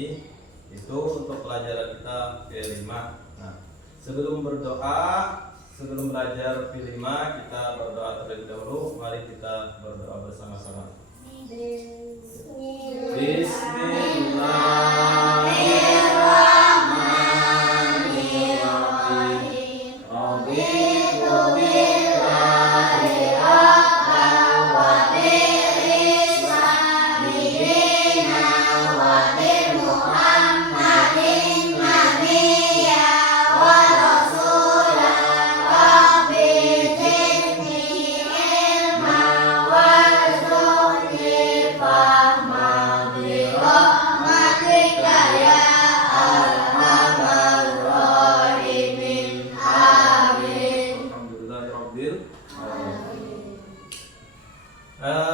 ini itu untuk pelajaran kita P5. Nah, sebelum belajar P5 kita berdoa terlebih dahulu. Mari kita berdoa bersama-sama. Bismillahirrahmanirrahim.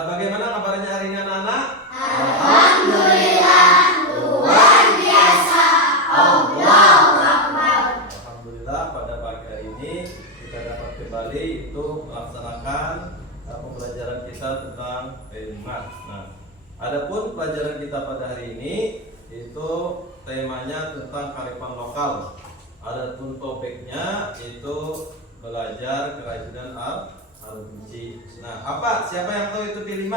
Bagaimana kabarnya hari ini anak-anak? Alhamdulillah, luar biasa. Allahu Akbar. Alhamdulillah, pada pagi hari ini kita dapat kembali itu melaksanakan pembelajaran kita tentang P5. Nah, adapun pelajaran kita pada hari ini itu temanya tentang kearifan lokal. Adapun topiknya itu belajar kerajinan argoji. Nah, apa? Siapa yang tahu itu P5?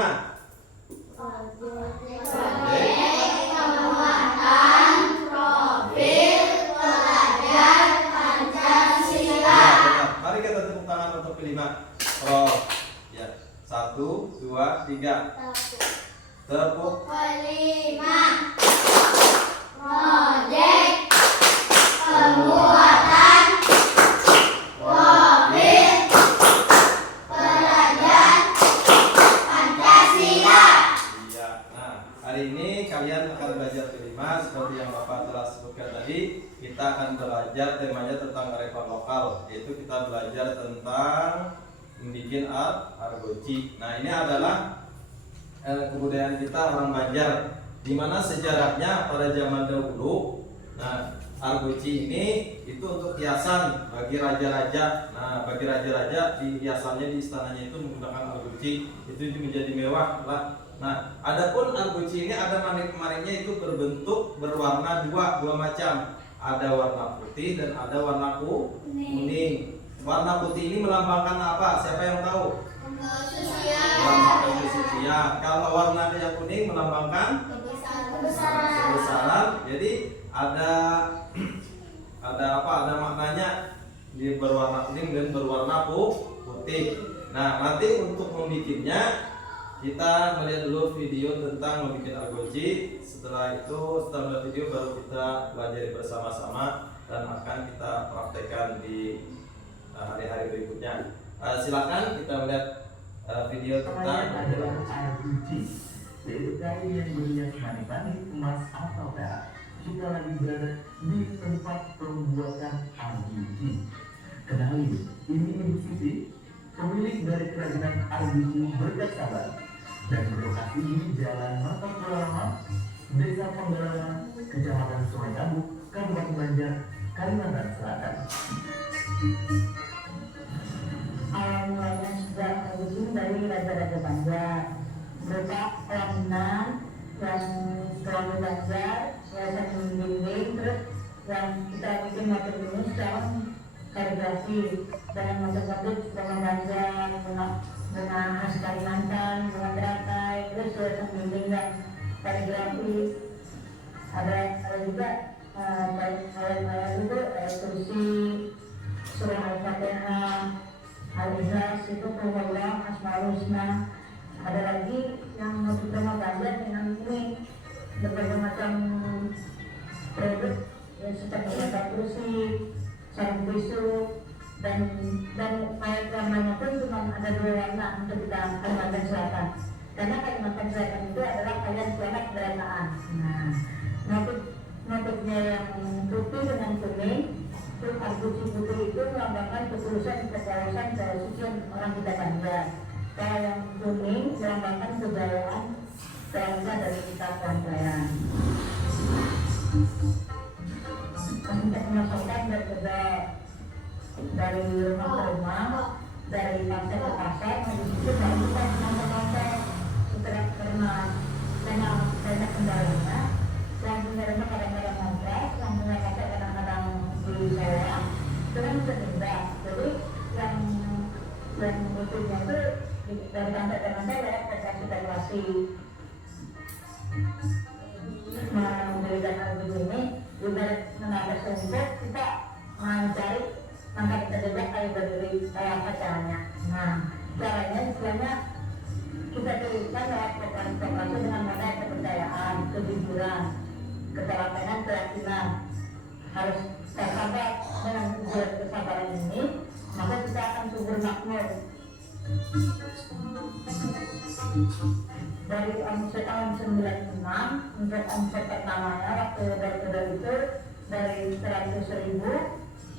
Penguatan profil pelajar Pancasila. Mari kita tepuk tangan untuk P5. Oh, ya. 1, 2, 3. Tepuk. Kelima, proyek penguatan profil pelajar Pancasila. Iya. Nah, hari ini kalian akan belajar P5 seperti yang Bapak telah sebutkan tadi. Kita akan belajar temanya tentang kearifan lokal, yaitu kita belajar tentang membuat argoji. Nah, ini adalah kebudayaan kita orang Banjar, di mana sejarahnya pada zaman dahulu. Nah, argoji ini itu untuk hiasan bagi raja-raja. Nah, bagi raja-raja di hiasannya di istananya itu menggunakan argoji, itu menjadi mewah lah. Nah, adapun argoji ini ada manik-maniknya itu berbentuk berwarna dua macam. Ada warna putih dan ada warna kuning. Warna putih ini melambangkan apa? Siapa yang tahu? Warna kesucian. Kalau warna yang kuning melambangkan kebesaran. Jadi ada apa? Ada maknanya di berwarna kuning dan berwarna putih. Nah, nanti untuk membikinnya kita melihat dulu video tentang membuat argoji. Setelah melihat video baru kita pelajari bersama-sama dan akan kita praktekkan di hari-hari berikutnya. Silakan kita melihat video tentang adalah argoji, yaitu kain yang berhias manik-manik, emas atau perak. Kita lagi berada di tempat pembuatan argoji. Kenali, ini Ibu Siti, pemilik dari kerajinan argoji Berkat Sabar, dan berlokasi di Jalan Martapura Lama, Desa Penggalangan, Kecamatan Sungai Tambuk, Kabupaten Banjar, Kalimantan Selatan. Awalnya sejak argoji dari raja-raja Banjar, berupa pelaminan yang selalu Banjar, yayasan dinding, terus yang kita bikin motif ini sekarang kaligrafi dengan motif-motif dengan Banjar, dengan khas Kalimantan, dengan teratai, terus yayasan dinding yang kaligrafi. Ada juga ayat-ayat itu kursi, surah Al-Fatihah, Al-Ikhlas, itu Qulhuwallah, Asmaul Husna. Ada lagi yang motif tema Banjar dengan ini berbagai macam produk yang seperti kata kursi, sarung tisu, dan ayat warnanya pun cuma ada 2 warna untuk kita Kalimantan Selatan. Karena Kalimantan Selatan itu adalah kalian planet berataan. Nah, motifnya yang putih dengan kuning, itu argoji putih itu melambangkan ketulusan, kepolosan, kesucian orang kita Banjar. Kalau yang kuning melambangkan kejayaan bangsa dari kita Banjaran. Untuk memasarkan dari rumah ke rumah, dari pasar ke pasar, habis itu dari kita pasar setelah karena banyak kendalanya, dan kendalanya dari kantor ke kantor lewat koperasi memberikan album ini juga menambah untuk kita mencari langkah kita jejak kayak berdiri kayak apa caranya. Nah, caranya istilahnya kita berikan lewat koperasi dengan modal kepercayaan, kejujuran, ketelatenan, keyakinan. Harus tersabar dengan ujian kesabaran ini, maka kita akan subur makmur. Dari omset tahun 96 untuk omset pertamanya waktu dari itu dari 100.000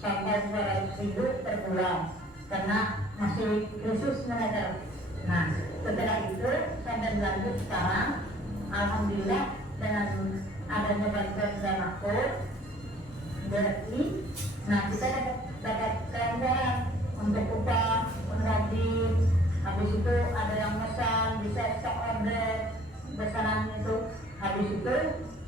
sampai 200.000 per bulan karena masih krisis moneter. Nah, setelah itu sampai berlanjut sekarang, alhamdulillah dengan adanya bantuan Danaco BRI, nah kita dapat kelancaran untuk upah, pengrajin, habis itu ada yang pesan bisa stock order pesanan itu, habis itu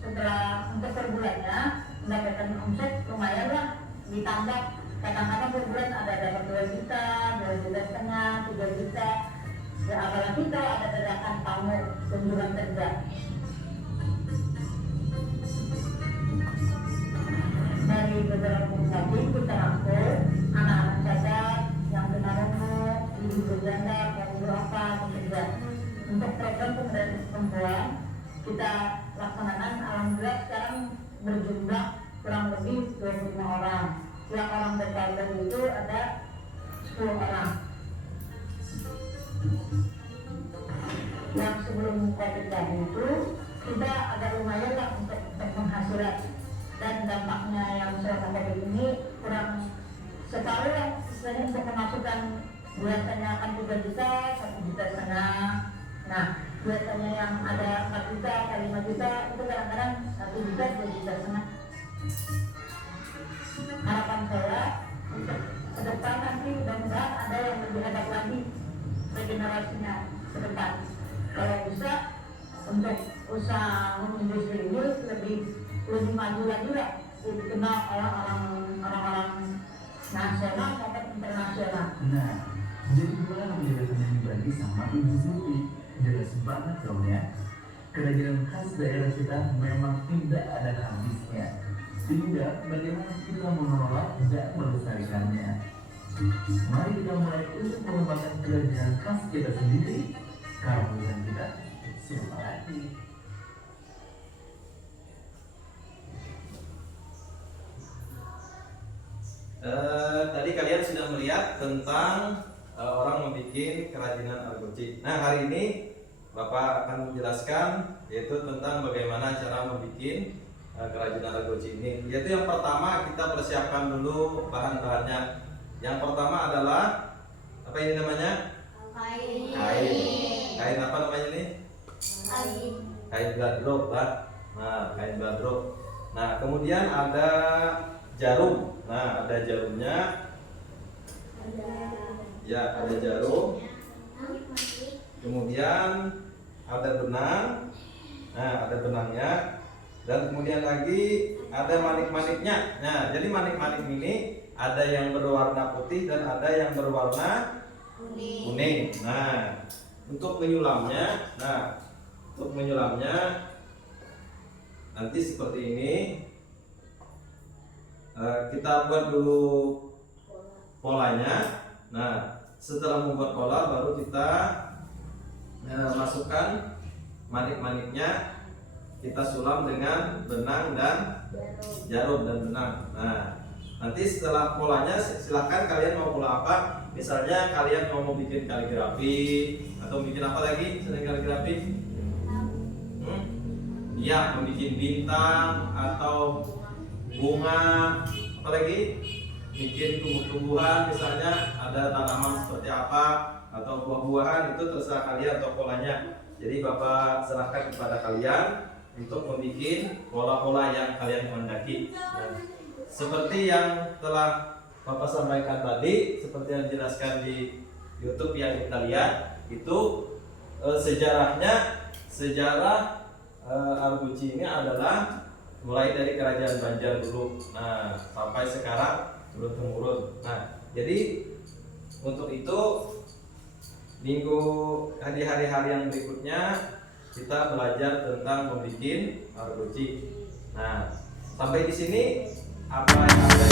setelah untuk per bulannya mendapatkan omset lumayan lah, ditambah kadang-kadang per bulan ada dapat 2 juta, 2 juta setengah, 3 juta ya, apalagi kalau ada dadakan tamu kunjungan kerja. Dari beberapa pengrajin kita rangkul anak-anak cacat yang tunarungu, ibu janda, kaum apa bekerja. Untuk program pemberdayaan perempuan kita laksanakan, alhamdulillah sekarang berjumlah kurang lebih 25 orang. Yang orang berkarir itu ada 10 orang. Yang sebelum COVID tadi itu kita agak lumayan lah untuk penghasilan, dan dampaknya yang saya sampaikan ini kurang separuh lah istilahnya untuk pemasukan. Biasanya akan 3 juta, 1 juta setengah. Nah, biasanya yang ada 4 juta, 5 juta itu kadang-kadang 1 juta, 2 juta setengah. Harapan saya untuk ke depan nanti mudah-mudahan ada yang lebih hebat lagi regenerasinya ke depan. Kalau bisa untuk usaha home industry ini lebih maju lagi lah, dikenal orang-orang nasional maupun internasional. Nah, jadi gimana penjelasannya dibagi sama Ibu Siti? Jelas banget dong ya. Kerajinan khas daerah kita memang tidak ada habisnya. Tinggal bagaimana kita mengelola dan melestarikannya. Mari kita mulai untuk mengembangkan kerajinan khas kita sendiri. Kalau bukan kita, siapa lagi? Tadi kalian sudah melihat tentang orang membuat kerajinan argoci. Nah, hari ini Bapak akan menjelaskan yaitu tentang bagaimana cara membuat kerajinan argoci ini. Yaitu yang pertama kita persiapkan dulu bahan-bahannya. Yang pertama adalah apa ini namanya? Kain. Kain apa namanya ini? Kain gadrok lah. Nah, kain gadrok. Nah, kemudian ada jarum. Nah, ada jarumnya. Ya, ada jarum. Kemudian ada benang. Nah, ada benangnya. Dan kemudian lagi ada manik-maniknya. Nah, jadi manik-manik ini ada yang berwarna putih dan ada yang berwarna kuning. Nah, untuk menyulamnya, nanti seperti ini. Kita buat dulu polanya. Nah, setelah membuat pola baru kita masukkan manik-maniknya, kita sulam dengan benang dan jarum dan benang. Nah, nanti setelah polanya silahkan kalian mau pola apa. Misalnya kalian mau bikin kaligrafi atau bikin apa lagi selain kaligrafi? Ya, membuat bintang atau bunga, apalagi bikin tumbuh-tumbuhan, misalnya ada tanaman seperti apa atau buah-buahan, itu terserah kalian atau polanya. Jadi Bapak serahkan kepada kalian untuk membuat pola-pola yang kalian kehendaki. Nah, seperti yang telah Bapak sampaikan tadi, seperti yang dijelaskan di YouTube yang kita lihat, itu sejarah argoci ini adalah mulai dari kerajaan Banjar dulu, nah sampai sekarang turun temurun. Nah, jadi untuk itu Minggu di hari-hari yang berikutnya kita belajar tentang membuat argoci. Nah, sampai di sini apa yang ada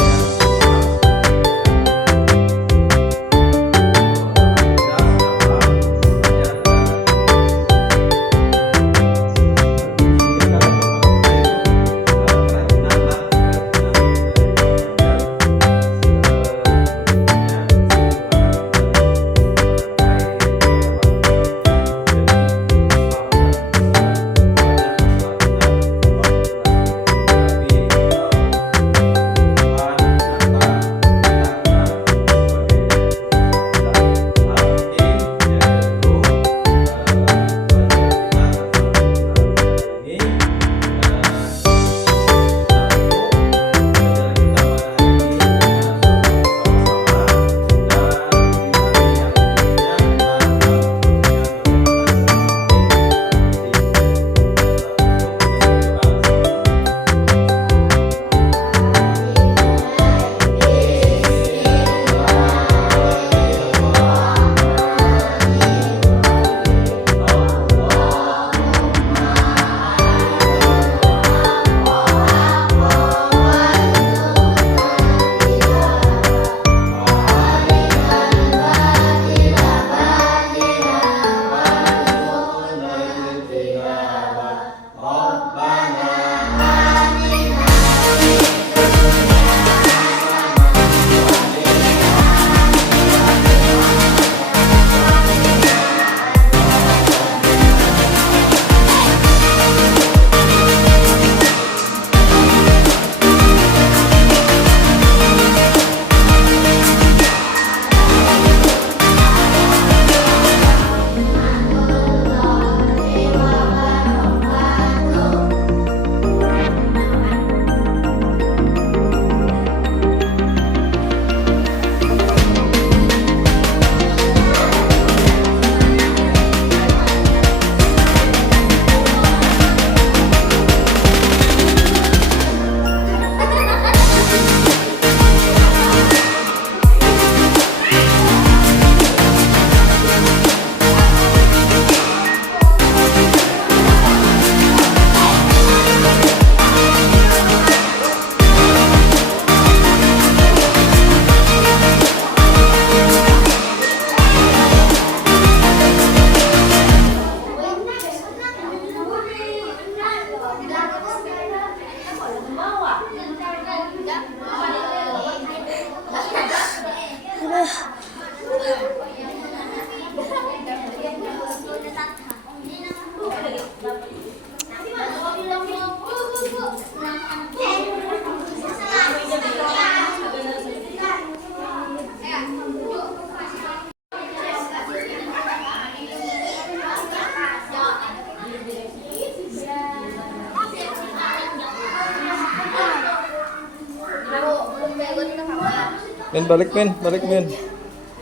Men, balik men, balik men.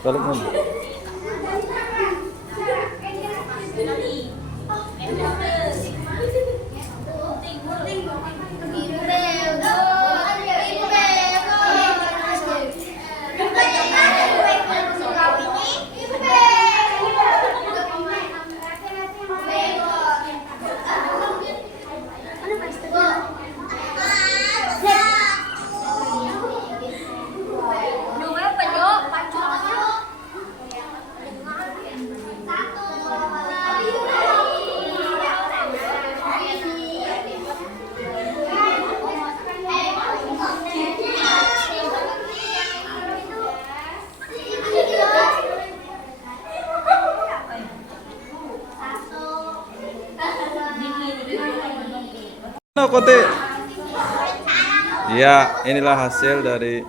Balik men. Kote. Ya, inilah hasil dari